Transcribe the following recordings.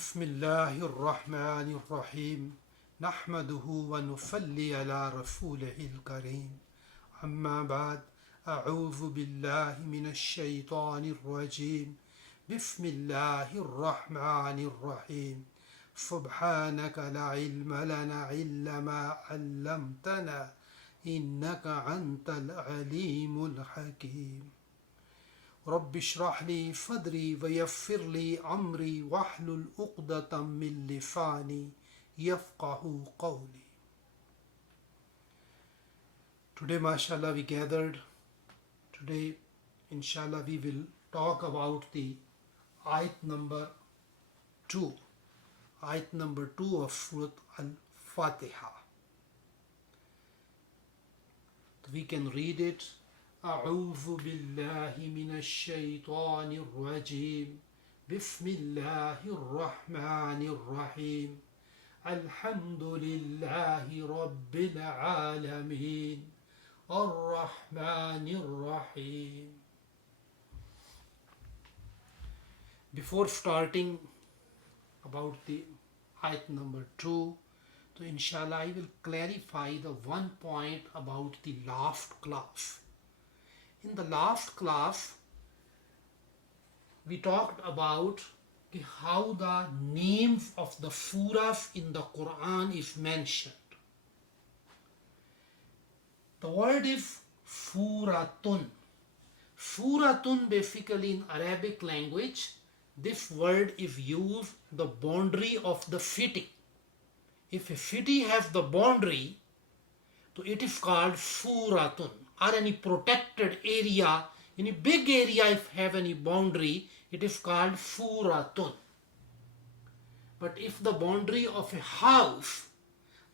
بسم الله الرحمن الرحيم نحمده ونصلي على رسوله الكريم أما بعد أعوذ بالله من الشيطان الرجيم بسم الله الرحمن الرحيم سبحانك لا علم لنا إلا ما علمتنا إنك أنت العليم الحكيم رب اشرح لي صدري ويسر لي أمري واحلل عقدة من لساني يفقه قولي. Today, mashallah, we gathered. Today, inshallah, we will talk about the ayat number 2. Ayat number 2 of Surah Al-Fatiha. We can read it. أعوذ بالله من الشيطان الرجيم بسم الله الرحمن الرحيم الحمد لله رب العالمين الرحمن الرحيم. Before starting about the ayat number 2, so inshallah I will clarify the one point about the last class. In the last class, we talked about how the names of the surahs in the Quran is mentioned. The word is suratun. Suratun basically in Arabic language, this word is used the boundary of the city. If a city has the boundary, so it is called suratun. Or any protected area, any big area if have any boundary, it is called suratun. But if the boundary of a house,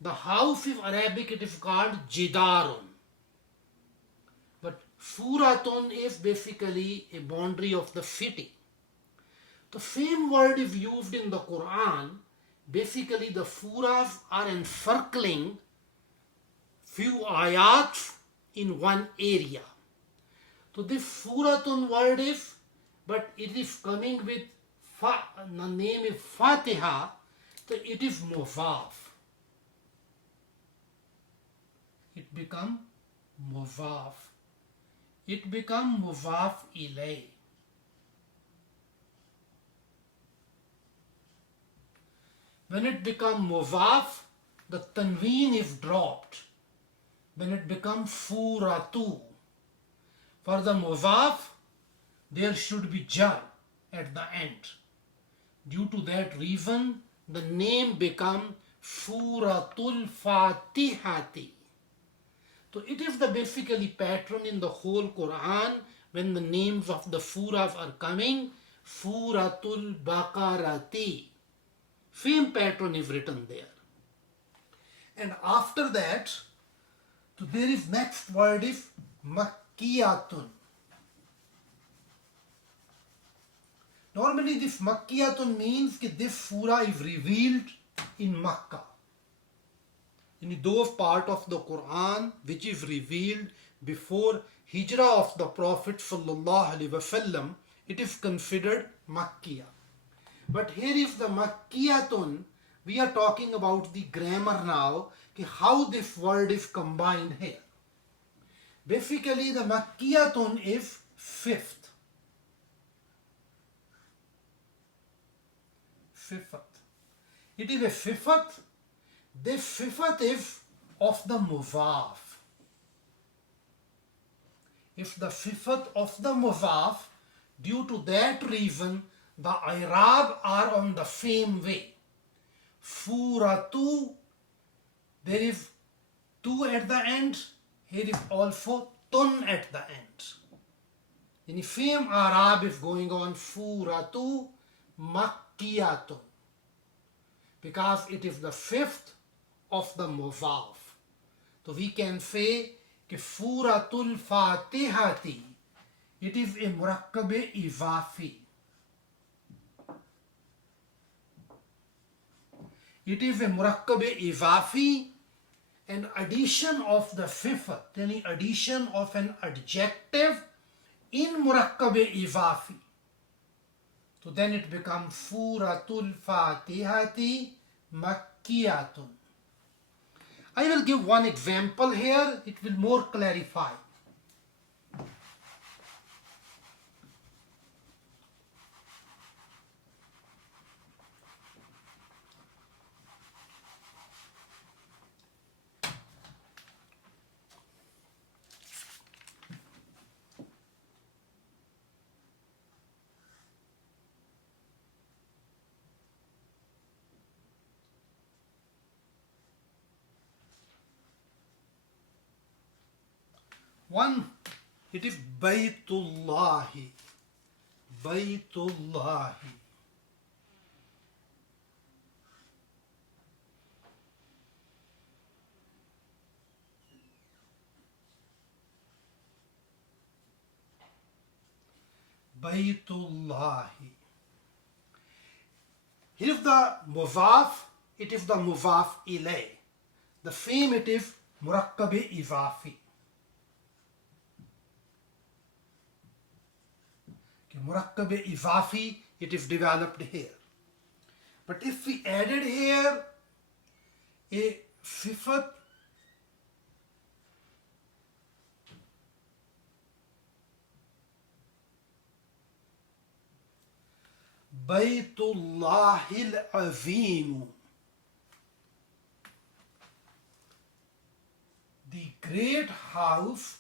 the house in Arabic it is called jidarun. But suratun is basically a boundary of the city. The same word is used in the Quran. Basically the surahs are encircling few ayats in one area. So this suratun word is, but it is coming with the name is Fatiha, so it is mudhaf. It become mudhaf. It become mudhaf ilay. When it become mudhaf, the tanween is dropped. When it becomes suratu. For the mudhaf, there should be jar at the end. Due to that reason, the name becomes Suratul Fatihati. So it is the basically pattern in the whole Quran when the names of the surahs are coming, Suratul Baqarati. Same pattern is written there. And after that, so there is next word is Makkiyatun. Normally this Makkiyatun means that this surah is revealed in Makkah. In those part of the Quran which is revealed before Hijrah of the Prophet sallallahu alaihi wasallam, it is considered Makkiyah. But here is the Makkiyatun. We are talking about the grammar now, how this word is combined here. Basically, the Makkiyatun is fifth. Fifth. It is a fifth. This fifth is of the mudhaf. If the fifth of the mudhaf, due to that reason, the Iraab are on the same way. Suratu, there is tu at the end, here is also tun at the end. In the same Arab is going on Suratu Makkiyatun, because it is the fifth of the mudhaf. So we can say that Suratul Fatihati, it is a murakkab izafi. It is a murakkab izafi, an addition of the fifth, any addition of an adjective in murakkab izafi. So then it becomes Suratul Fatihati Makkiyatun. I will give one example here, it will more clarify. One, it is Baytullahi. Baytullahi. Baytullahi. Here is the mudaf, it is the mudaf ilay. The same it is murakkab-e izafi. Murakkab-e izafi, it is developed here. But if we added here a sifat, Baytullahil Azim, the great house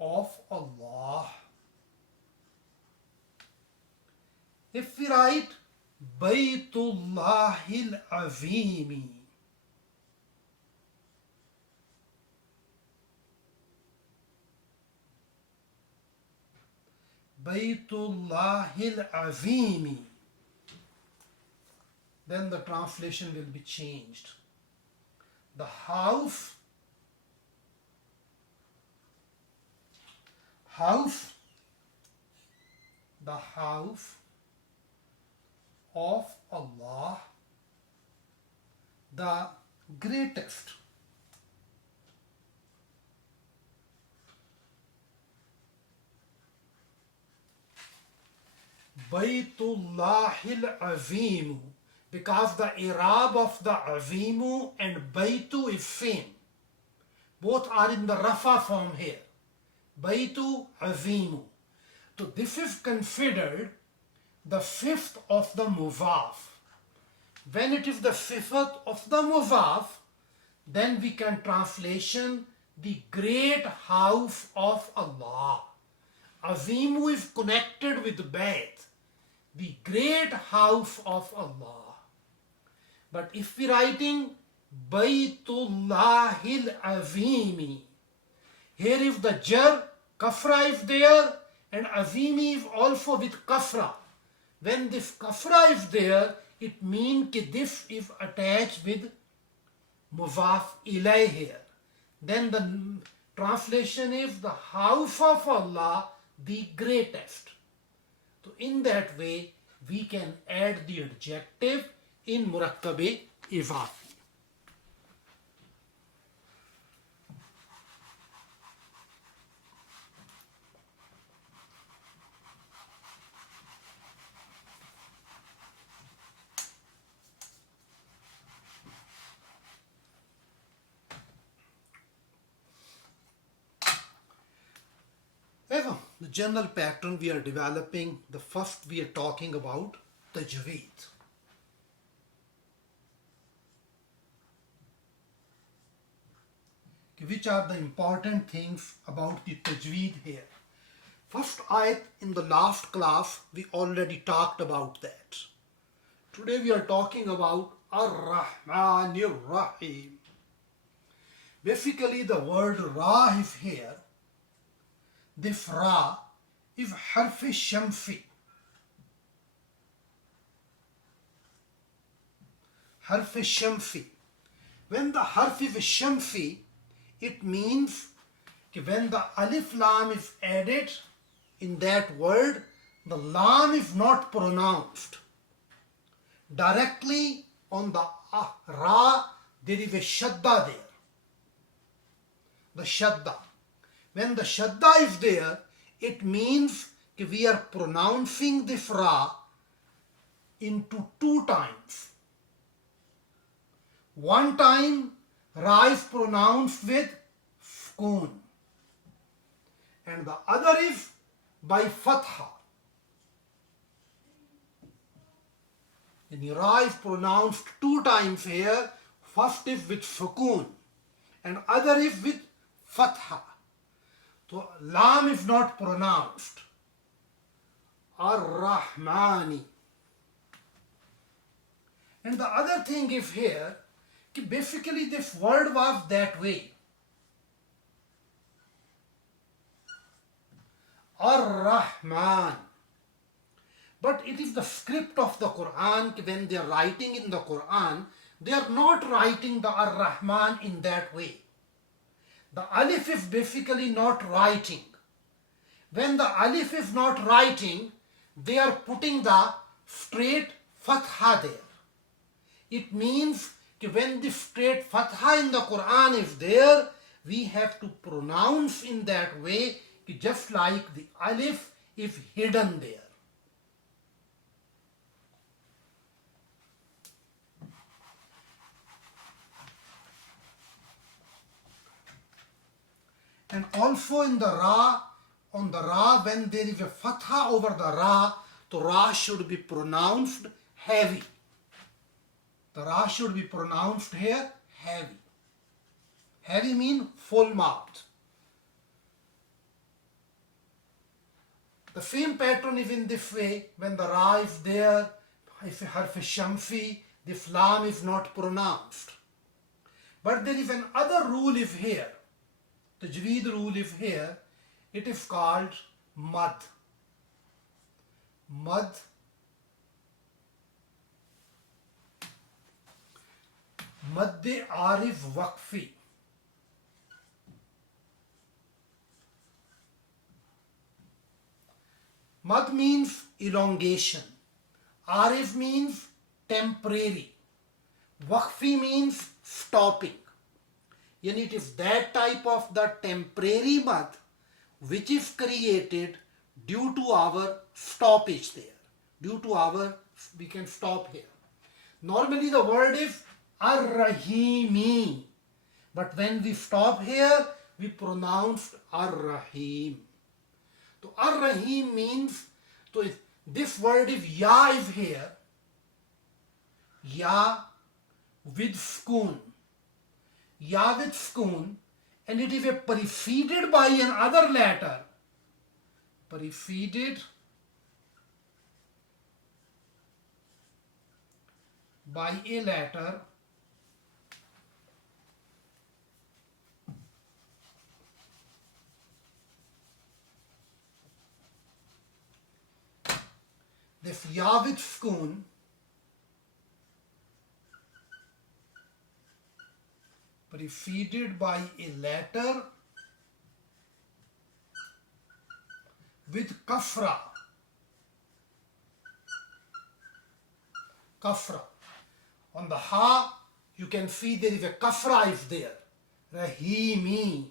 of Allah. If we write Baytullahil Azimi, Baytullahil Azimi, then the translation will be changed. The house of Allah, the greatest. Baytullahil Azim, because the Iraab of the Azimu and Baytu is same. Both are in the Rafa form here. Baytu Azimu. So this is considered the fifth of the mudaf. When it is the fifth of the mudaf, then we can translation the great house of Allah. Azimu is connected with Bayt, the great house of Allah. But if we writing Baytullahil Azimi, here if the jar, kafra is there, and Azimi is also with kafra. When this kafra is there, it means that this is attached with mudaf ilay here. Then the translation is the house of Allah, the greatest. So in that way, we can add the adjective in murakkab-e izafi. The general pattern we are developing, the first we are talking about tajweed. Which are the important things about the tajweed here? First ayat in the last class, we already talked about that. Today we are talking about Ar-Rahmanir Rahim. Basically the word Ra is here. This Ra is harf shamsi. Harf shamsi. When the harf is shamsi, it means that when the alif lam is added in that word, the lam is not pronounced. Directly on the Ra, there is a shadda there. The shadda. When the shadda is there, it means we are pronouncing the fra into two times. One time, ra is pronounced with sukoon, and the other is by fatha. And ra is pronounced two times here. First is with sukoon, and other is with fatha. So lam is not pronounced. Ar-Rahmani. And the other thing is here, basically this word was that way. Ar-Rahman. But it is the script of the Quran. When they are writing in the Quran, they are not writing the Ar-Rahman in that way. The alif is basically not writing. When the alif is not writing, they are putting the straight fatha there. It means that when the straight fatha in the Quran is there, we have to pronounce in that way, just like the alif is hidden there. And also in the ra, on the ra, when there is a fatha over the ra, the ra should be pronounced heavy. The ra should be pronounced here heavy. Heavy means full mouth. The same pattern is in this way. When the ra is there, if harf shamsi, the lam is not pronounced. But there is another rule is here. The tajweed rule is here. It is called mad. Mad. Madde arif waqfi. Mad means elongation. Arif means temporary. Waqfi means stopping. And it is that type of the temporary mad which is created due to our stoppage there. Due to our, we can stop here. Normally the word is Ar-Rahimi. But when we stop here, we pronounce Ar-Rahim. So Ar-Rahim means, so if this word is Ya is here. Ya with sukoon. Ya with sukoon. And it is preceded by another letter. Preceded by a letter this ya with sukoon preceded by a letter with kafra. Kafra. On the ha, you can see there is a kafra is there. Rahimi.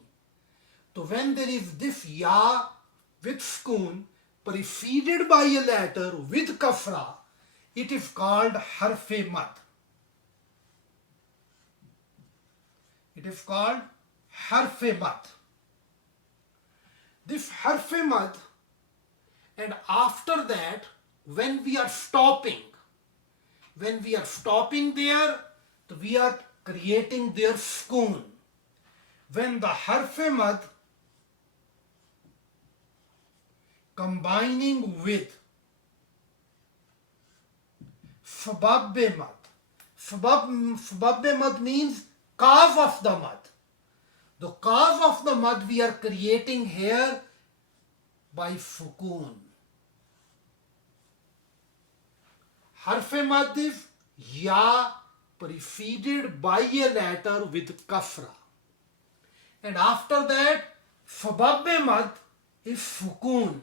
So when there is this ya with sukoon preceded by a letter with kafra, it is called harf mad. It is called harf mad. This harf mad, and after that, when we are stopping there, we are creating their sukoon. When the harf mad combining with sabab mad. Sabab mad means cause of the mad. The cause of the mad we are creating here by sukoon. Harf mad is ya preceded by a letter with kafra. And after that, sabab mad is sukoon.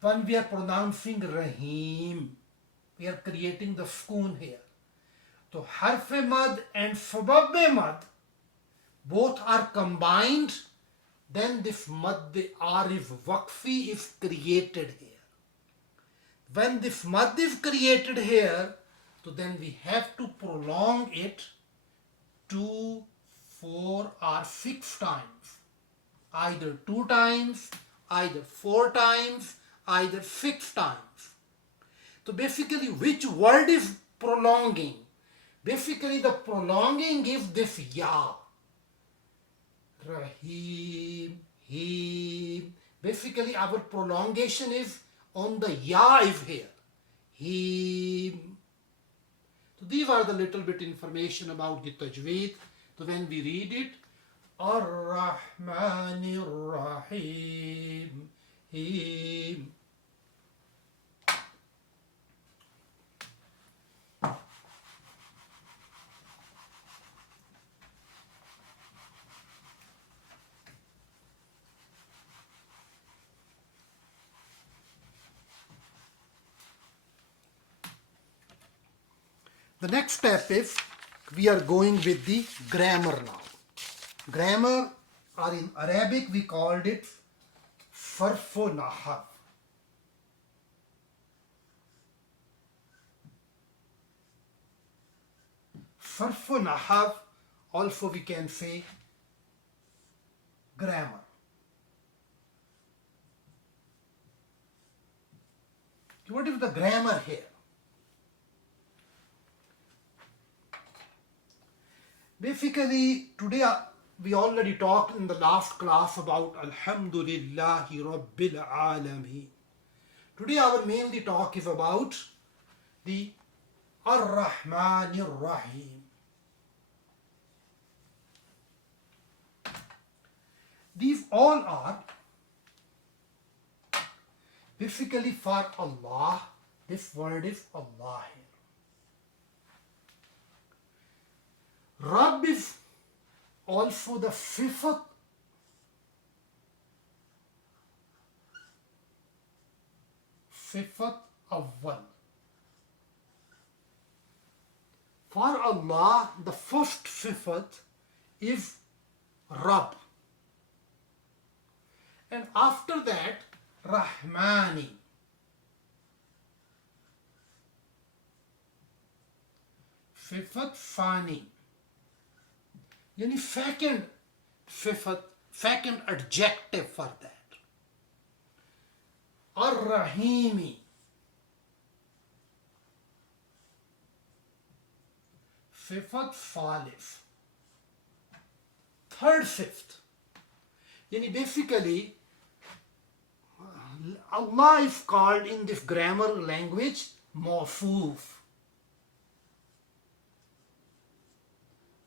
When we are pronouncing Rahim, we are creating the sukoon here. So harf mad and sabab mad both are combined then this Mad Arif Waqfi is created here. When this Mad is created here, so then we have to prolong it 2, 4 or 6 times. Either 2 times, either 4 times, either 6 times. So basically which word is prolonging? Basically the prolonging is this Ya. Rahim, Him. Basically our prolongation is on the Ya is here. Him. So these are the little bit information about the tajweed. So when we read it, Ar-Rahmanir Rahim, Him. The next step is we are going with the grammar now. Grammar, or in Arabic we called it Sarfu Nahab. Sarfu Nahab, also we can say grammar. What is the grammar here? Basically, today we already talked in the last class about Alhamdulillahi Rabbil Alameen. Today our mainly talk is about the Ar-Rahmanir Rahim. These all are basically for Allah. This word is Allah here. Rabb is also the sifat awwal. For Allah, the first sifat is Rabb. And after that, Rahmani. Sifat Fani. Yani second sifat, second adjective for that. Ar-Rahimi. Sifat Salif. Third fifth. Yani basically, Allah is called in this grammar language Mawfoof.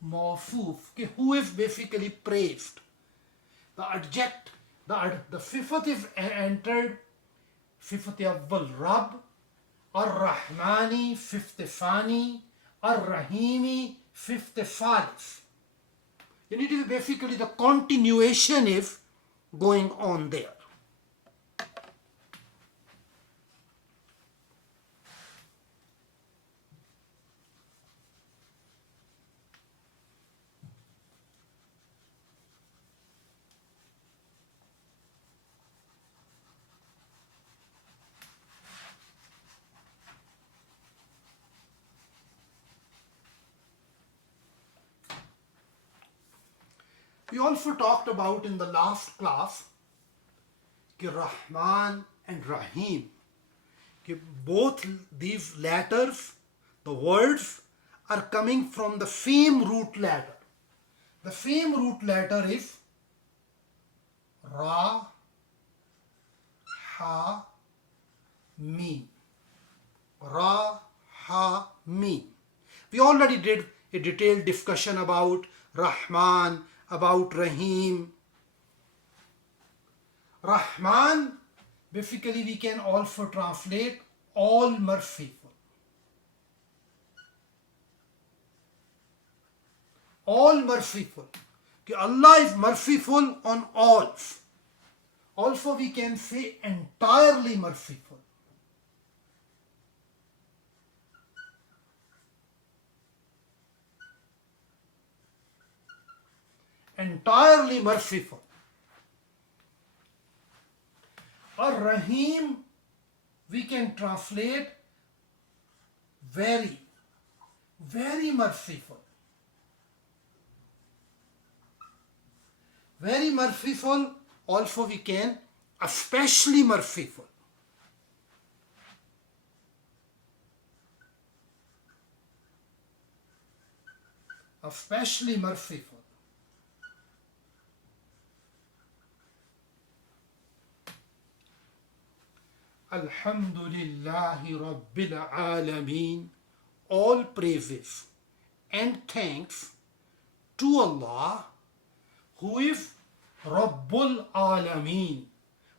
Mawfoof, who is basically praised. The adject, the sifat is entered, sifat awwal Rabb, Ar-Rahmani, fifth Fani, Ar-Rahimi, fifth Salif. And it is basically the continuation is going on there. We also talked about in the last class कि Rahman and Rahim, कि both these letters, the words, are coming from the same root letter. The same root letter is Ra, Ha, Mim. Ra, Ha, Mim. We already did a detailed discussion about Rahman, about Rahim. Rahman, basically we can also translate all merciful. All merciful. Allah is merciful on all. Also we can say entirely merciful. Entirely merciful. Ar-Rahim we can translate very, very merciful. Very merciful, also we can especially merciful. Especially merciful. Alhamdulillahi Rabbil Alameen. All praises and thanks to Allah, who is Rabbul Alameen,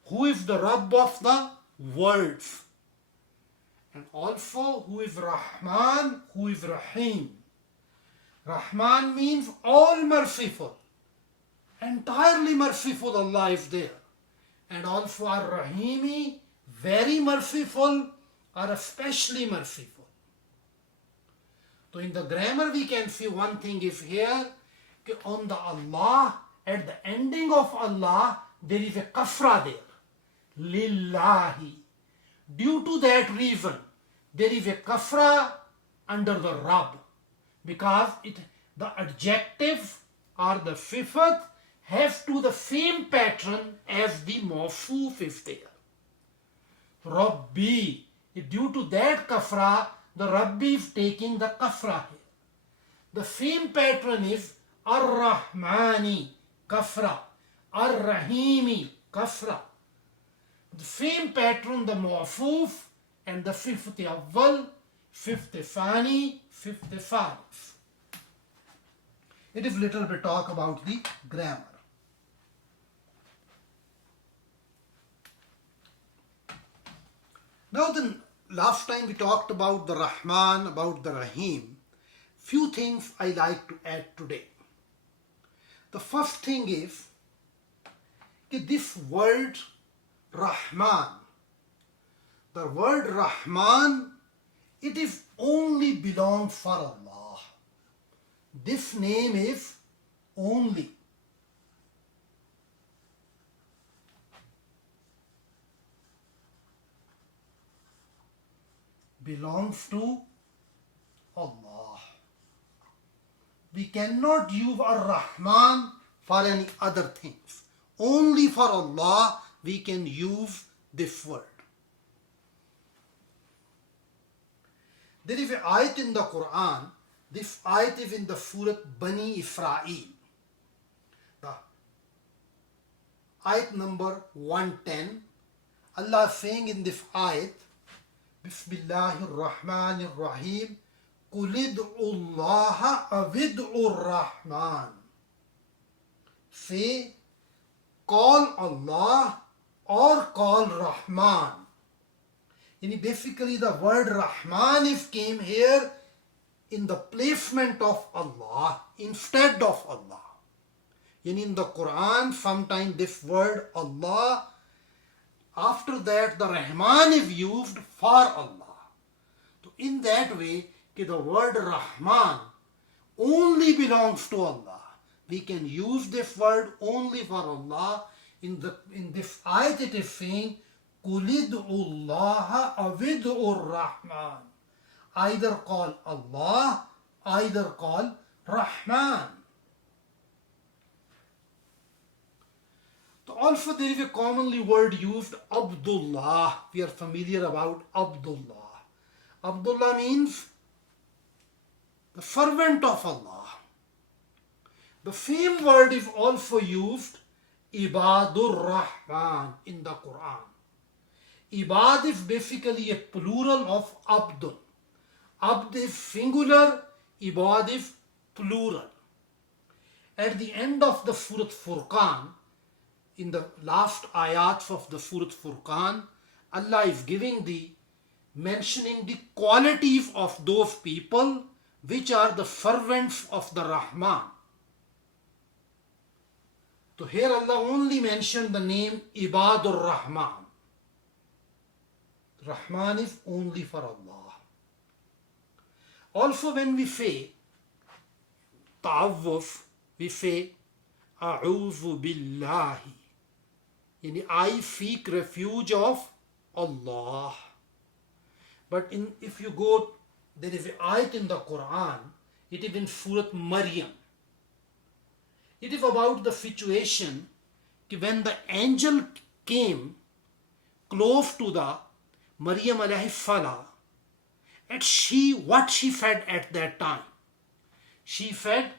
who is the Rabb of the worlds, and also who is Rahman, who is Rahim. Rahman means all merciful, entirely merciful Allah is there. And also Ar-Rahimi, very merciful or especially merciful. So in the grammar we can see one thing is here, on the Allah, at the ending of Allah, there is a kasra there. Lillahi. Due to that reason, there is a kasra under the Rabb. Because the adjective or the sifat has to the same pattern as the mawsoof is there. Rabbi. Due to that kasra, the Rabbi is taking the kasra here. The same pattern is Ar-Rahmani, kasra. Ar-Rahimi, kasra. The same pattern, the mawsoof and the sifat awwal, sifat thani, sifat thalith. It is little bit talk about the grammar. Now then, last time we talked about the Rahman, about the Rahim. Few things I like to add today. The first thing is that this word Rahman, the word Rahman, it is only belongs for Allah. This name is only. Belongs to Allah. We cannot use Ar-Rahman for any other things. Only for Allah we can use this word. There is an ayat in the Quran. This ayat is in the Surah Bani Israel. The ayat number 110. Allah is saying in this ayat, Bismillahir Rahmanir Rahim, Qul id'u Allah aw id'u Rahman. Say, call Allah or call Rahman. And basically the word Rahman is came here in the placement of Allah instead of Allah. And in the Quran, sometimes this word Allah, after that the Rahman is used for Allah. So in that way, the word Rahman only belongs to Allah. We can use this word only for Allah. In this ayat it is saying, Qul id'u Allah aw id'u Rahman. Either call Allah, either call Rahman. So also there is a commonly word used, Abdullah. We are familiar about Abdullah. Abdullah means the servant of Allah. The same word is also used, Ibadur Rahman, in the Quran. Ibad is basically a plural of Abdul. Abd is singular, Ibad is plural. At the end of the Surah Furqan, in the last ayats of the Surah Furqan, Allah is mentioning the qualities of those people which are the servants of the Rahman. So here Allah only mentioned the name Ibadur Rahman. Rahman is only for Allah. Also when we say ta'awwuf, we say A'udhu billahi. Yani I seek refuge of Allah. But if you go, there is an ayat in the Quran, it is in Surah Maryam. It is about the situation when the angel came close to the Maryam alayhi salam, and what she said at that time. She said,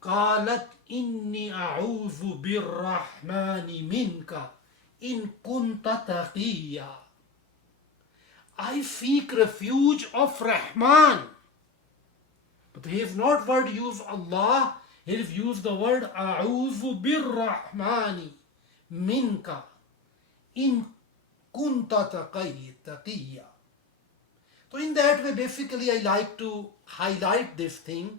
قالت إني أعوذ بالرحمن منك إن كنت تقيا. I seek refuge of Rahman. But he has not word used Allah, he has used the word أعوذ بالرحمن منك إن كنت تقيا. So in that way, basically, I like to highlight this thing.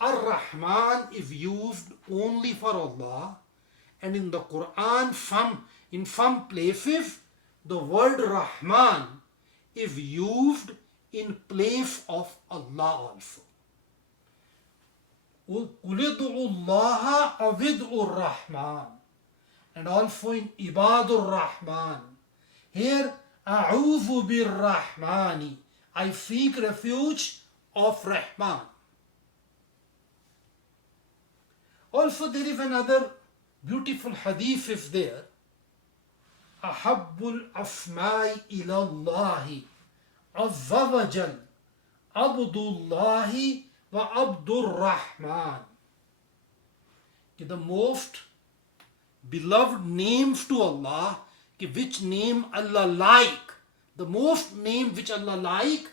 Ar-Rahman is used only for Allah, and in the Quran, in some places, the word Rahman is used in place of Allah also. قُلِ ادْعُوا اللَّهَ أَوِ ادْعُوا الرَّحْمَنَ. And also in Ibadur Rahman. Here, أَعُوذُ بِالرَّحْمَنِ. I seek refuge of Rahman. Also there is another beautiful hadith is there. أَحَبُّ الْأَسْمَاءِ إِلَى اللَّهِ عَزَّ وَجَلَّ عَبْدُ اللَّهِ وَعَبْدُ الرَّحْمَنِ. The most beloved names to Allah, which name Allah like, the most name which Allah like,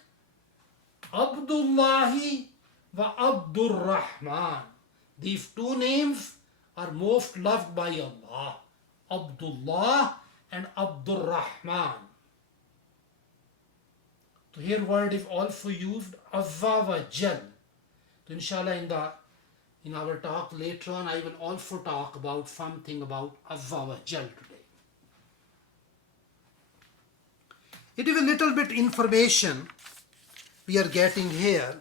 Abdullahi wa Abdur Rahman. These two names are most loved by Allah, Abdullah and Abdur Rahman. So here word is also used Azza wa Jal. So inshallah in our talk later on, I will also talk about something about Azza wa Jal today. It is a little bit information we are getting here.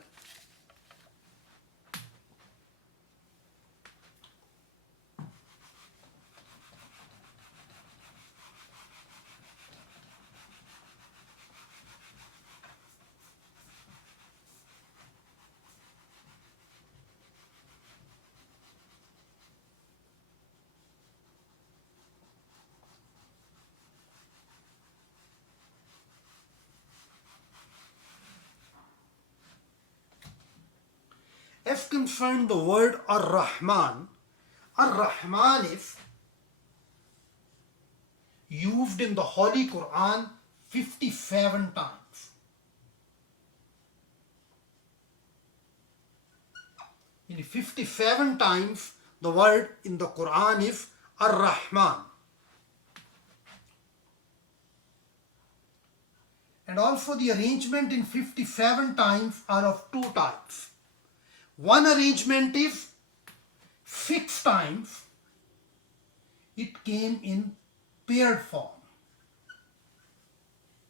As concerned the word Ar-Rahman, Ar-Rahman is used in the Holy Quran 57 times. In 57 times the word in the Quran is Ar-Rahman. And also the arrangement in 57 times are of two types. One arrangement is 6 times it came in paired form.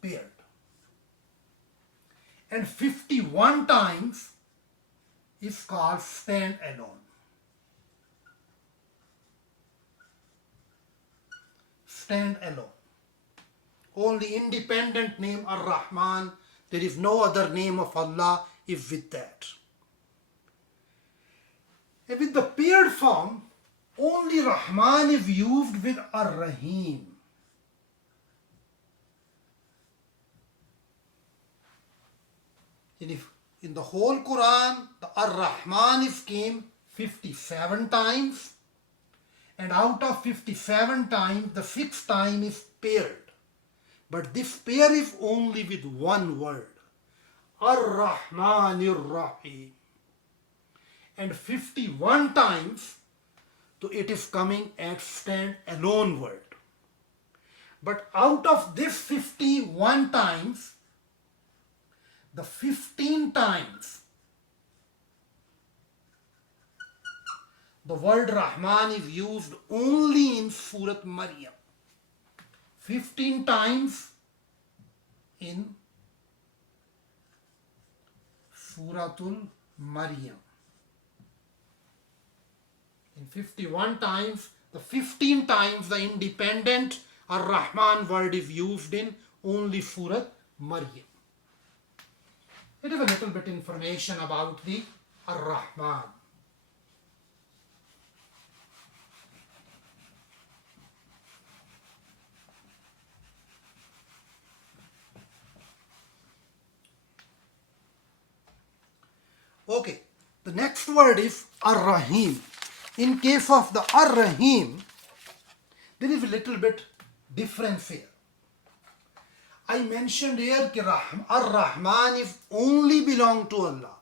Paired. And 51 times is called stand alone. Stand alone. Only independent name Ar-Rahman. There is no other name of Allah if with that. And with the paired form, only Rahman is used with Ar-Rahim. In the whole Quran, the Ar-Rahman is came 57 times, and out of 57 times, the 6th time is paired. But this pair is only with one word, Ar-Rahmanir Rahim. And 51 times, so it is coming as stand alone word. But out of this 51 times, the 15 times the word Rahman is used only in Surah Maryam. 15 times in Suratul Maryam. In 51 times The 15 times the independent Ar-Rahman word is used in only Surah Maryam. It is a little bit information about the Ar-Rahman. Okay, the next word is Ar-Rahim. In case of the Ar-Rahim, there is a little bit difference here. I mentioned here that Ar-Rahman is only belong to Allah.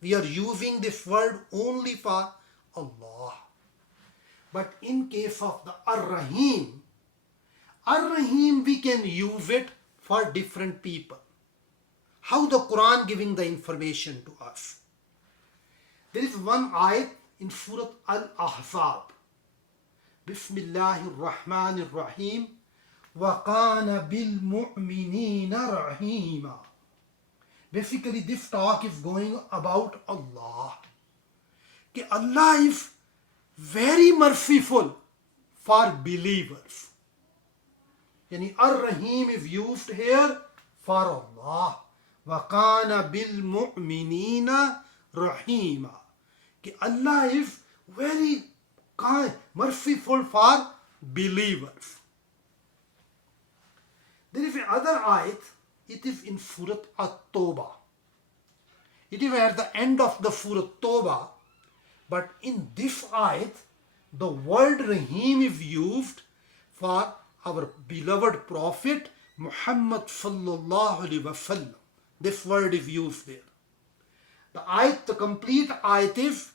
We are using this word only for Allah. But in case of the Ar-Rahim, Ar-Rahim we can use it for different people. How the Quran giving the information to us? There is one ayat in Surah Al-Ahzab. Bismillahir Rahmanir Rahim. وَقَانَ بِالْمُؤْمِنِينَ رَحِيمًا. Basically, this talk is going about Allah. That Allah is very merciful for believers. Yani Ar-Rahim is used here for Allah. وَقَانَ بِالْمُؤْمِنِينَ رَحِيمًا. That Allah is very kind, merciful for believers. There is another ayat, it is in Surah At-Tawbah. It is at the end of the Surah Tawbah, but in this ayat, the word Rahim is used for our beloved Prophet Muhammad sallallahu alaihi wasallam. This word is used there. The ayat, the complete ayat is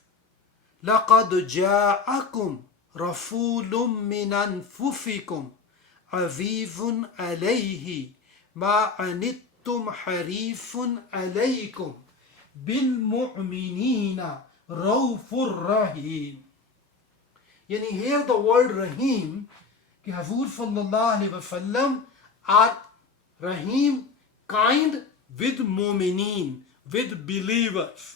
لَقَدْ جَاءَكُمْ رَسُولٌ مِّنْ أَنفُسِكُمْ عزيز عليه ما عنتم حريص عليكم بالمؤمنين رؤوف رحيم. Yani here the word Rahim, कि Hazur sallallahu alaihi wasallam are Rahim, kind with mu'mineen, with believers.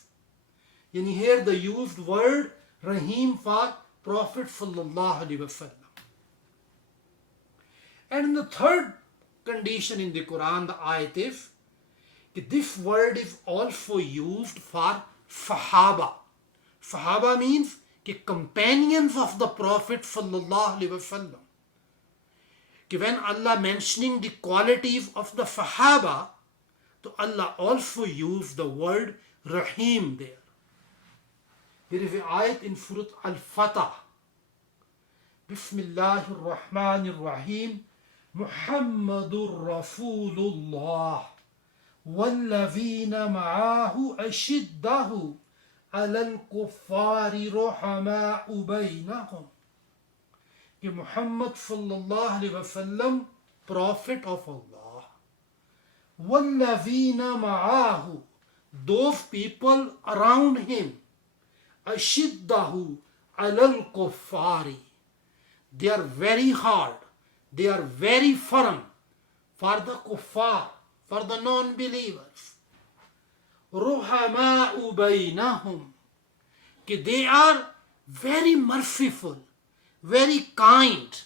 Yani here the used word Rahim for Prophet sallallahu alaihi wasallam. And in the third condition in the Quran, the ayat is, this word is also used for Sahaba. Sahaba means companions of the Prophet sallallahu alaihi wasallam. When Allah mentioning the qualities of the Sahaba, so Allah also used the word Rahim there. There is an ayat in Surah Al-Fatiha. Bismillahir Rahmanir Rahim. محمد رسول الله والذين معه أشده على الكفار رحماء بينهم. Muhammad sallallahu alaihi wasallam, Prophet of Allah. وَالَّذِينَ مَعَهُ, those people around him. أَشِدَّهُ عَلَى الْكُفَّارِ, they are very hard. They are very firm for the kuffar, for the non-believers. رُحَمَاءُ بَيْنَهُمْ, they are very merciful, very kind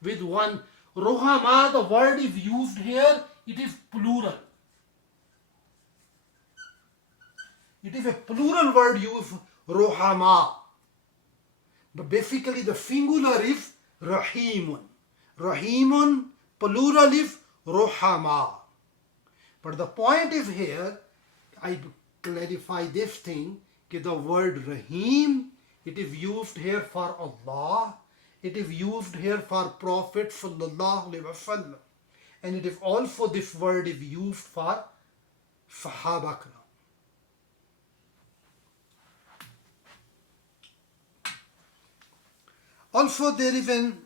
with one. Ruhama, the word is used here, it is plural. It is a plural word used, Ruhama. But basically the singular is Rahimun. Rahimun, plural is Ruhama. But the point is here, I clarify this thing, that the word Rahim, it is used here for Allah, it is used here for Prophet sallallahu alaihi wasallam, and it is also, this word is used for Sahaba Kiram. Also there is an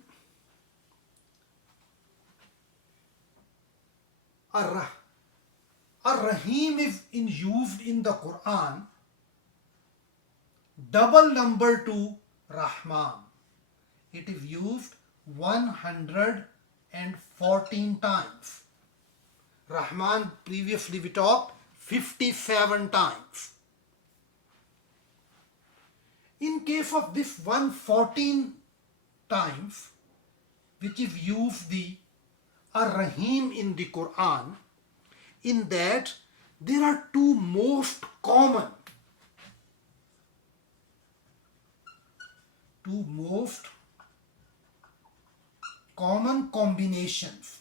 Ar-Rahim is used in the Quran double number to Rahman. It is used 114 times. Rahman, previously we talked 57 times. In case of this 114 times which is used the Ar-Rahim in the Quran, in that there are two most common combinations.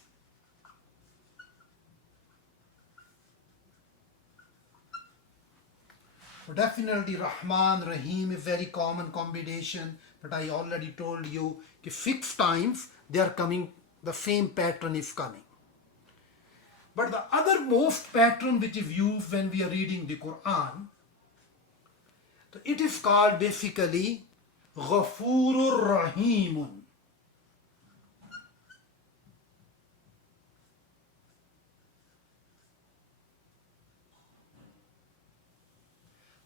So definitely Rahman, Rahim is very common combination, but I already told you that 6 times they are coming, the same pattern is coming. But the other most pattern which is used when we are reading the Quran, so it is called basically Ghafurur Rahimun.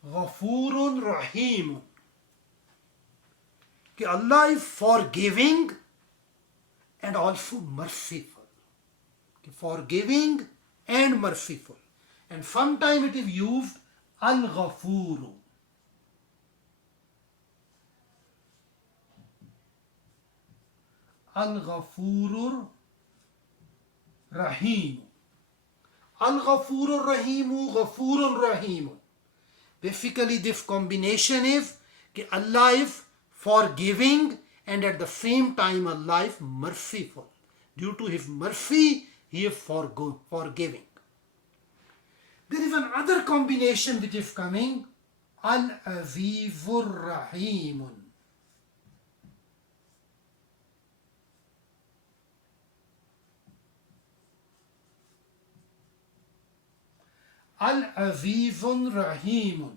Ghafurun Rahimun. Allah is forgiving and also merciful. Forgiving and merciful. And sometimes it is used Al-Ghafuru. Al-Ghafurur Rahim. Al-Ghafurur Rahimu, Ghafurur Rahimu. Basically this combination is that Allah is forgiving and at the same time Allah is merciful. Due to His mercy, He is forgiving. There is another combination which is coming, Al-Azizur Rahimun. Al-Azizun Rahimun.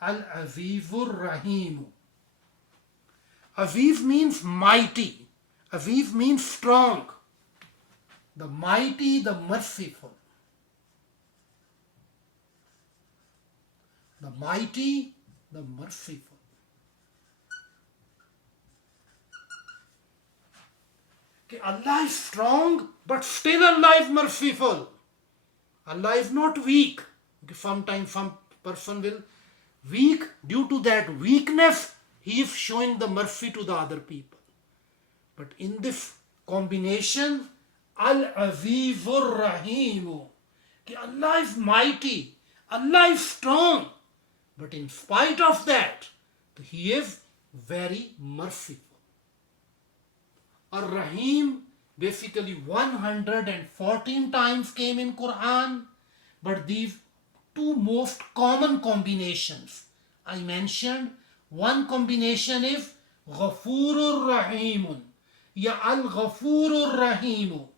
Al-Azizur Rahimu. Aziz means mighty. Aziz means strong. The mighty, the merciful. The mighty, the merciful. Okay, Allah is strong, but still Allah is merciful. Allah is not weak. Sometimes some person will weak. Due to that weakness, he is showing the mercy to the other people. But in this combination, Al-Azizur Rahimu, Allah is mighty, Allah is strong. But in spite of that, He is very merciful. Ar-Rahim basically 114 times came in Quran, but these two most common combinations I mentioned. One combination is Ghafurur Rahimun. Ya Al-Ghafurur Rahimu.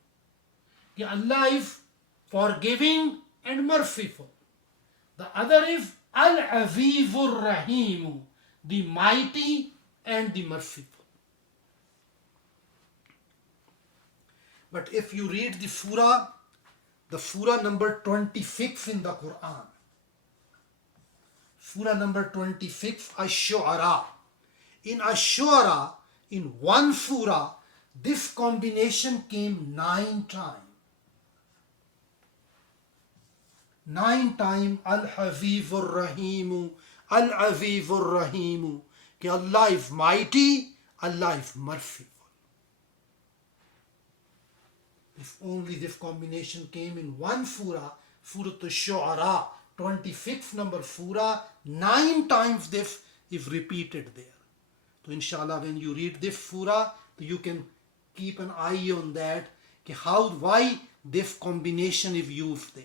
Ya Allah is forgiving and merciful. The other is Al-Azizur Rahimu, the mighty and the merciful. But if you read the surah number 26 in the Quran, surah number 26, Ash-Shu'ara. In Ash-Shu'ara, in one surah, this combination came 9 times. 9 times, Al-Azizur Rahimu, Al-Azizur Rahimu. Ki Allah is mighty, Allah is merciful. If only this combination came in one surah, Surah Ash-Shu'ara, 26th number surah, 9 times this is repeated there. So inshallah, when you read this surah, you can keep an eye on that, why this combination is used there.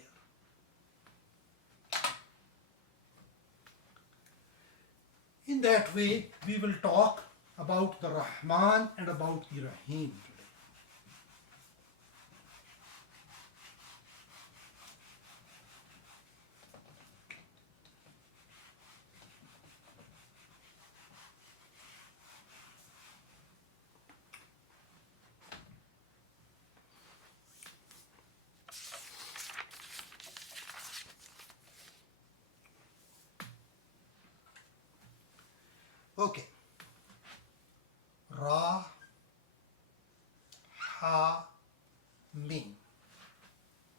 In that way, we will talk about the Rahman and about the Rahim today. Okay. Ra, Ha, Mim.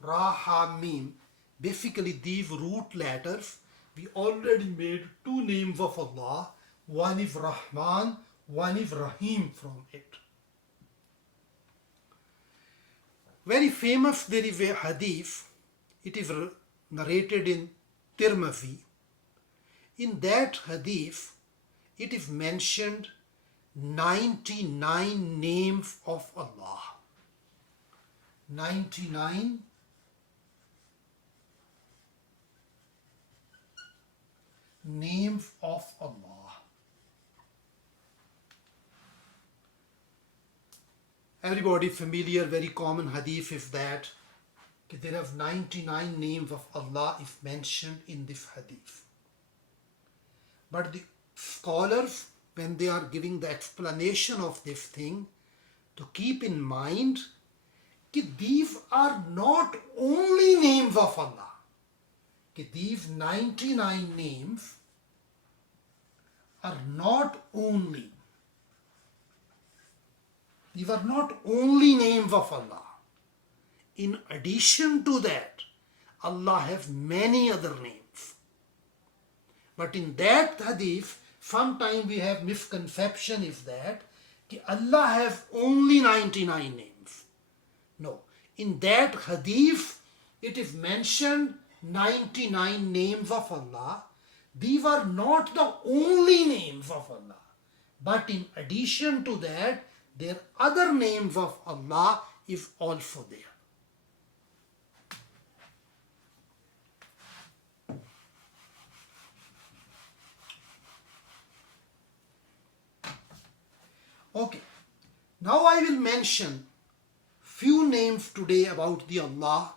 Ra, Ha, Mim. Basically, these root letters, we already made 2 names of Allah. One is Rahman, one is Rahim from it. Very famous, there is a hadith, it is narrated in Tirmidhi. In that hadith, it is mentioned 99 names of Allah. 99 names of Allah. Everybody familiar, very common hadith is that there are 99 names of Allah is mentioned in this hadith. But the scholars, when they are giving the explanation of this thing, to keep in mind that these are not only names of Allah. These 99 names are not only. These are not only names of Allah. In addition to that, Allah has many other names. But in that hadith, sometimes we have misconception is that Allah has only 99 names. No. In that hadith, it is mentioned 99 names of Allah. These are not the only names of Allah. But in addition to that, their other names of Allah is also there. Okay, now I will mention few names today about the Allah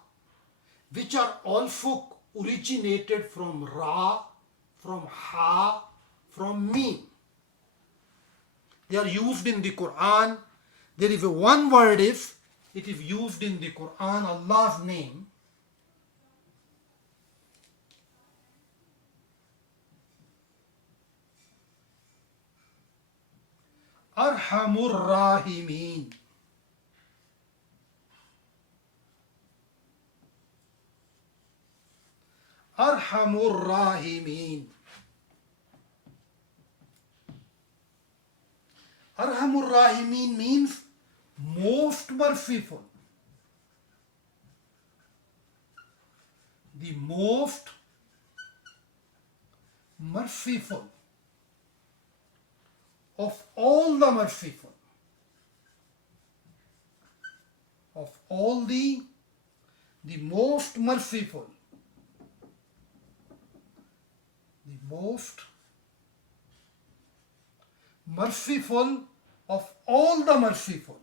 which are also originated from Ra, from Ha, from Mim. They are used in the Quran. There is a one word if it is used in the Quran, Allah's name. Arhamur Rahimin. Arhamur Rahimin. Arhamur Rahimin means most merciful. The most merciful of all the merciful. Of all the most merciful. The most merciful of all the merciful.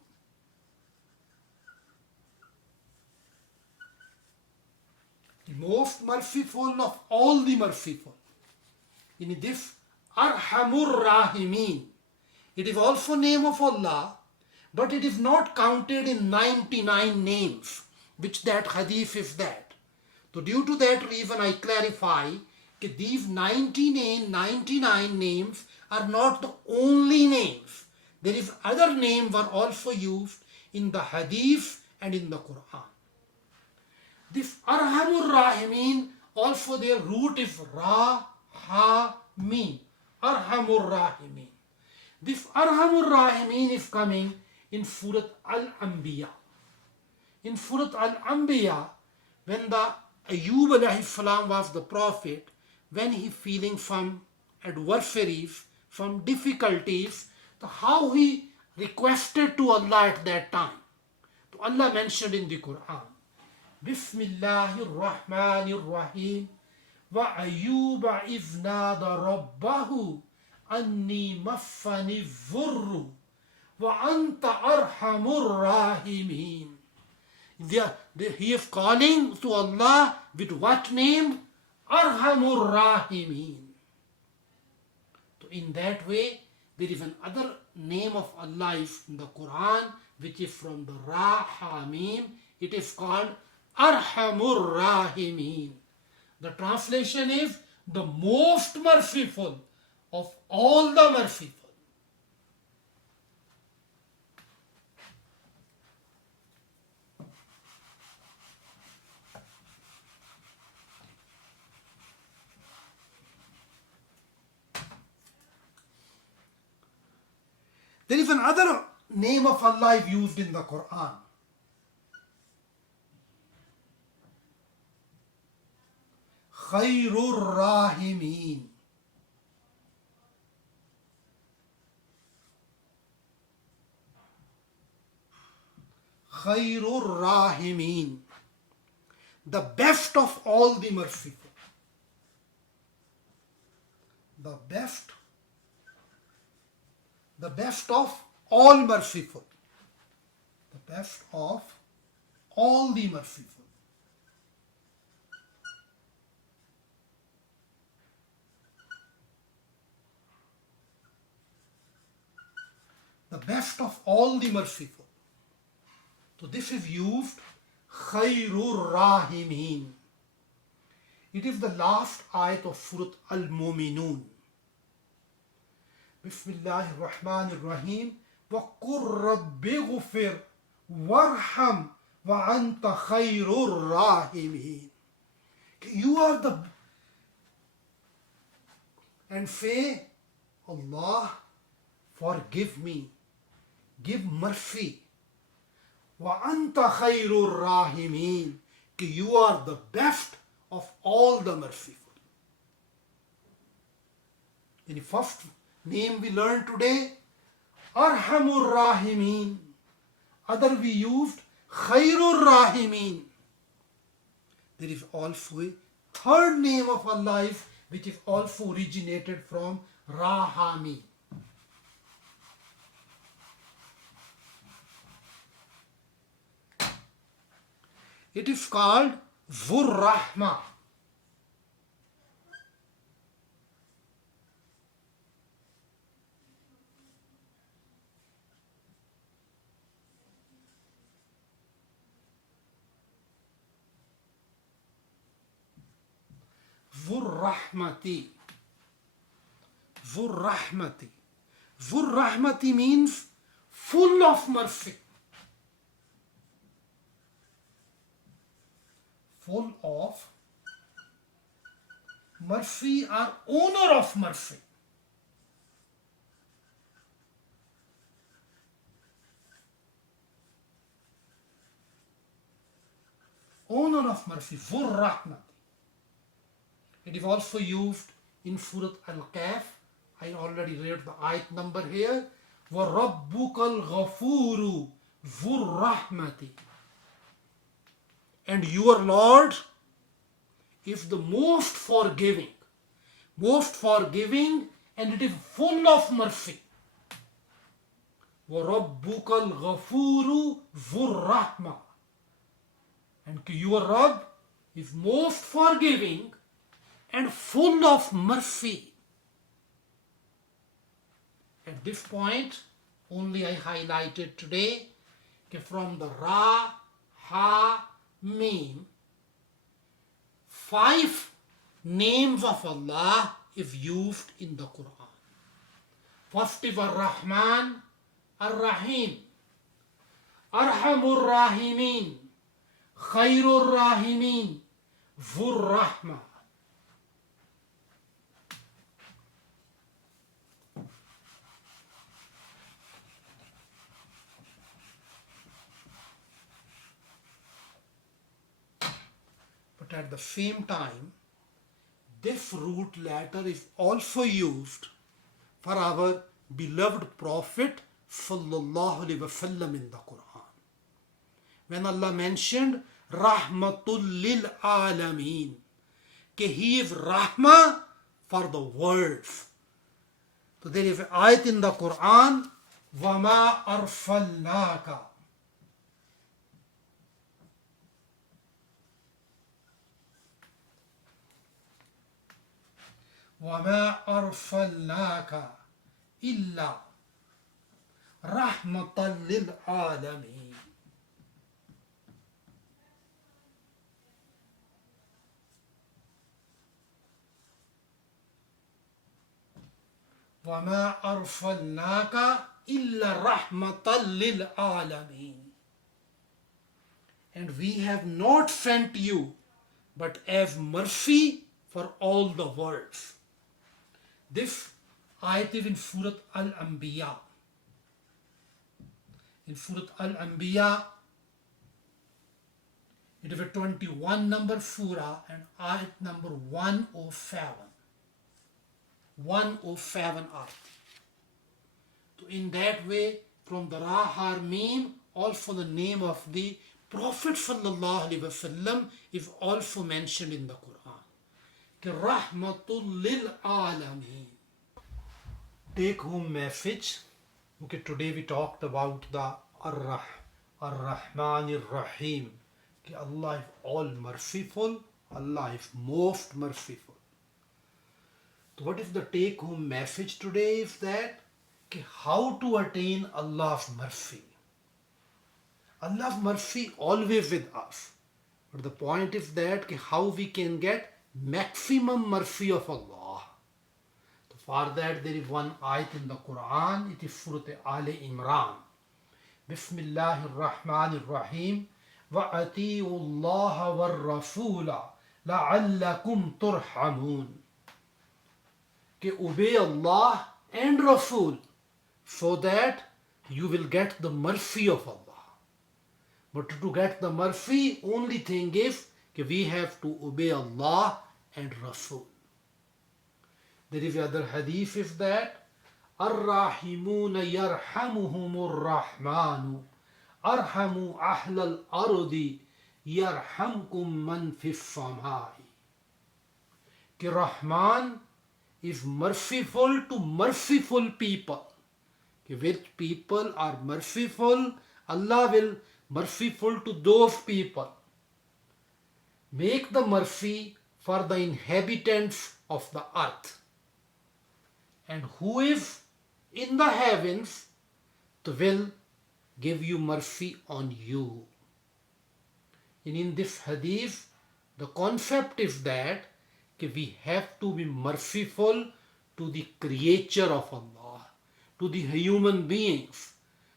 The most merciful of all the merciful. In this Arhamur Rahimin, it is also name of Allah, but it is not counted in 99 names, which that hadith is that. So due to that reason I clarify that these 99 names are not the only names. There is other names are also used in the hadith and in the Quran. This Arhamur Rahimin, also their root is Ra, Ha, Mim. Arhamur Rahimin. This Arhamur Rahimin is coming in Surah Al-Anbiya. In Surah Al-Anbiya, when the Ayub alayhi salam was the prophet, when he feeling some adversaries, some difficulties, how he requested to Allah at that time. So Allah mentioned in the Quran, Bismillahir Rahmanir Rahim, wa Ayyuba idh nada rabbahu anni massani dhurru wa anta arhamur rahimin. He is calling to Allah with what name? Arhamur Rahimin. So in that way, there is another name of Allah in the Quran, which is from the Ra, Ha, Mim. It is called Arhamur Rahimin. The translation is the most merciful of all the merciful. There is another name of Allah used in the Quran. Khairur Rahimin. Khairur Rahimin. The best of all the merciful. The best of all merciful. The best of all the merciful. The best of all the merciful. So this is used Khairur Rahimin. It is the last ayat of Surah Al-Mu'minun. Bismillahir Rahmanir Rahim. Wa qur rabbi ghufir warham wa anta khairur rahimin. You are the... And say, Allah, forgive me. Give mercy. Wa anta khairur rahimin. You are the best of all the merciful. In the first name we learned today, Arhamur Rahimin. Other we used Khairur Rahimin. There is also a third name of Allah which is also originated from Rahami. It is called Zur Rahma. Zur Rahmati. Zur Rahmati. Zur Rahmati means full of mercy. Full of mercy or owner of mercy. Owner of mercy, Zur Rahmat. It is also used in Surah Al-Kahf. I already read the ayat number here. وَرَبُّكَ الْغَفُورُ ذُو الرَّحْمَةِ. And your Lord is the most forgiving, and it is full of mercy. وَرَبُّكَ الْغَفُورُ ذُو الرَّحْمَةِ. And your Rabb is most forgiving and full of mercy. At this point, only I highlighted today from the Ra, Ha, Mim, 5 names of Allah is used in the Quran. First is Ar-Rahman, Ar-Rahim, Arhamur Rahimin, Khairur Rahimin, Zur Rahma. But at the same time, this root letter is also used for our beloved Prophet sallallahu alaihi wasallam in the Quran. When Allah mentioned Rahmatul lil Alameen, he is Rahma for the worlds. So there is an ayat in the Quran, وَمَا أَرْسَلْنَاكَ. وَمَا أَرْسَلْنَاكَ إِلَّا رَحْمَةً لِلْعَالَمِينَ. وَمَا أَرْسَلْنَاكَ إِلَّا رَحْمَةً لِلْعَالَمِينَ. And we have not sent you but as mercy for all the worlds. This ayat is in Surah Al-Anbiya. in Surah Al-Anbiya. It is a 21 number surah and ayat number 107. 107 ayat. So in that way, from the Ra Har Mim, also the name of the Prophet sallallahu alaihi wasallam is also mentioned in the Quran. Ki Rahmatul lil Alameen. Take home message. Okay, today we talked about the Ar-Rahman Ar-Rahim. Ki Allah is all merciful, Allah is most merciful. So what is the take home message today is that how to attain Allah's mercy. Allah's mercy always with us. But the point is that how we can get maximum mercy of Allah. So for that there is one ayat in the Quran. It is Surah Al-Imran. Bismillahir Rahmanir Rahim. وَأَطِيعُوا اللَّهَ وَالرَّسُولَ لَعَلَّكُمْ تُرْحَمُونَ. कि obey Allah and Rasul so that you will get the mercy of Allah. But to get the mercy, only thing is that we have to obey Allah and Rasul. There is other hadith is that Ar-Rahimuna yarhamuhumur Rahmanu Arhamu ahlal ardi yarhamkum man fis samai. Ki Rahman is merciful to merciful people. Which people are merciful, Allah will merciful to those people. Make the mercy for the inhabitants of the earth. And who is in the heavens will give you mercy on you. And in this hadith, the concept is that we have to be merciful to the creature of Allah, to the human beings,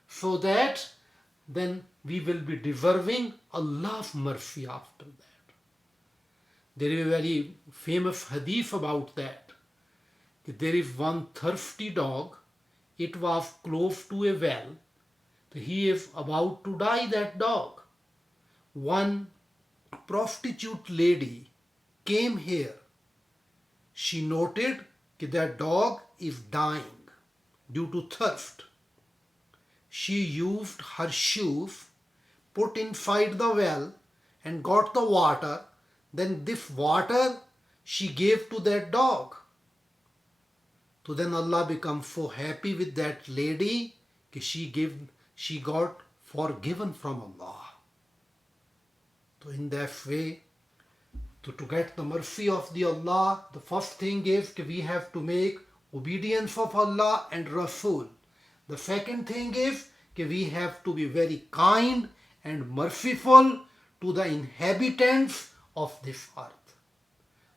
so that then we will be deserving Allah's mercy after that. There is a very famous hadith about that. There is one thirsty dog. It was close to a well. He is about to die, that dog. One prostitute lady came here. She noted that dog is dying due to thirst. She used her shoes, put inside the well and got the water. Then this water she gave to that dog. So then Allah becomes so happy with that lady that she got forgiven from Allah. So in that way, to get the mercy of the Allah, the first thing is that we have to make obedience of Allah and Rasul. The second thing is that we have to be very kind and merciful to the inhabitants of this earth.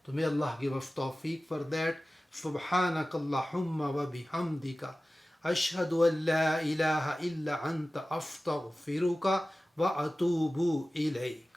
So may Allah give us tawfiq for that. Subhanak Allahumma wa bihamdika. Ashhadu an la ilaha illa anta astaghfiruka wa atubu ilayk.